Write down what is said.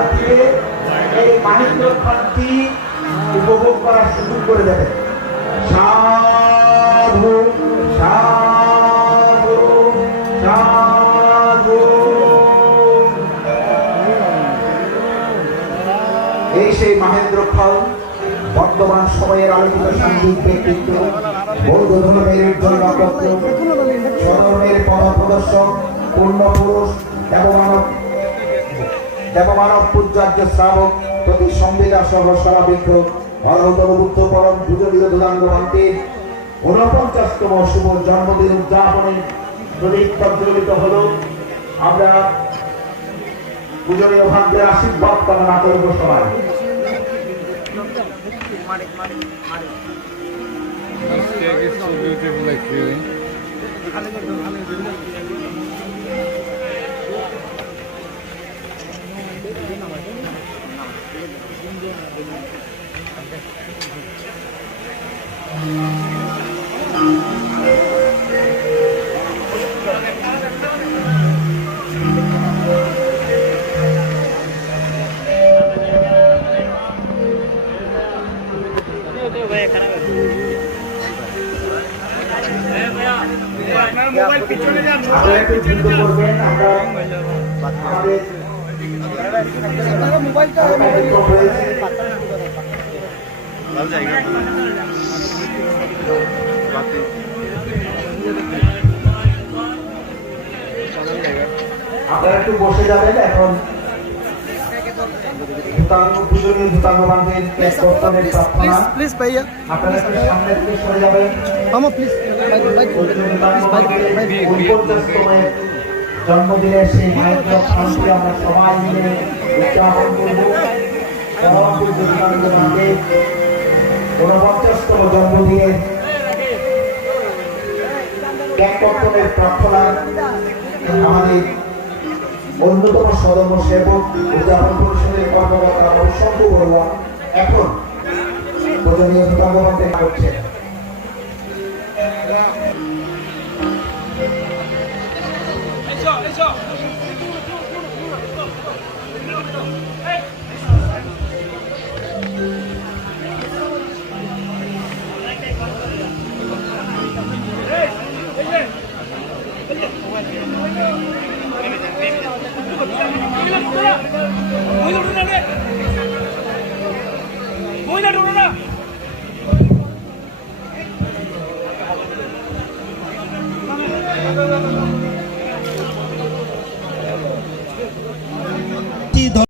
আজকে এই মাহেন্দ্র খানটি উপভোগ করার সুযোগ করে দেবে। সাধু সাধু সাধু। এই সেই মাহেন্দ্র খান, বর্তমান সময়ের আলোচিত সাংঘিক ব্যক্তিত্ব, বৌদ্ধ ধর্মের জন্য স্বধর্মের পথপ্রদর্শক, পূর্ণপুরুষ, দেবমানব পূজ্যার্য শ্রাবক, প্রতি সংবিদা সহ সরাবিজ্ঞ অনন্তর বুদ্ধ পরম পূজনীয় দুরাঙ্গবান্তির 49তম শুভ জন্মদিন উদযাপনে প্রদীপ প্রজ্বলিত হল। আমরা পূজনীয় ভান্তের আশীর্বাদ কামনা করব সবাই। It's so beautiful, like really. Mobile পিছনে যান, একটু চিন্তা করবেন। আমরা আমাদের মোবাইলটা ভালো জায়গা আপনারা একটু বসে যাবেন। এখন পূজনীয় ভূতাঙ্গবান্ধের প্রার্থনা। প্লিজ ভাইয়া আপনারা একটু সামনে থেকে সরে যাবেন। প্লিজ জন্মদিনের সেই মাহেন্দ্র খানকে আমরা সবাই মিলে উদযাপন করব। 49তম জন্মদিনের ত্যাগপত্তনের প্রার্থনা আমাদের অন্যতম সদস্য সেবক উদযাপন পরিষদের কর্মকর্তা শঙ্কু বড়ুয়া এখন পূজনীয় ভূতাঙ্গবান্ধে করছে।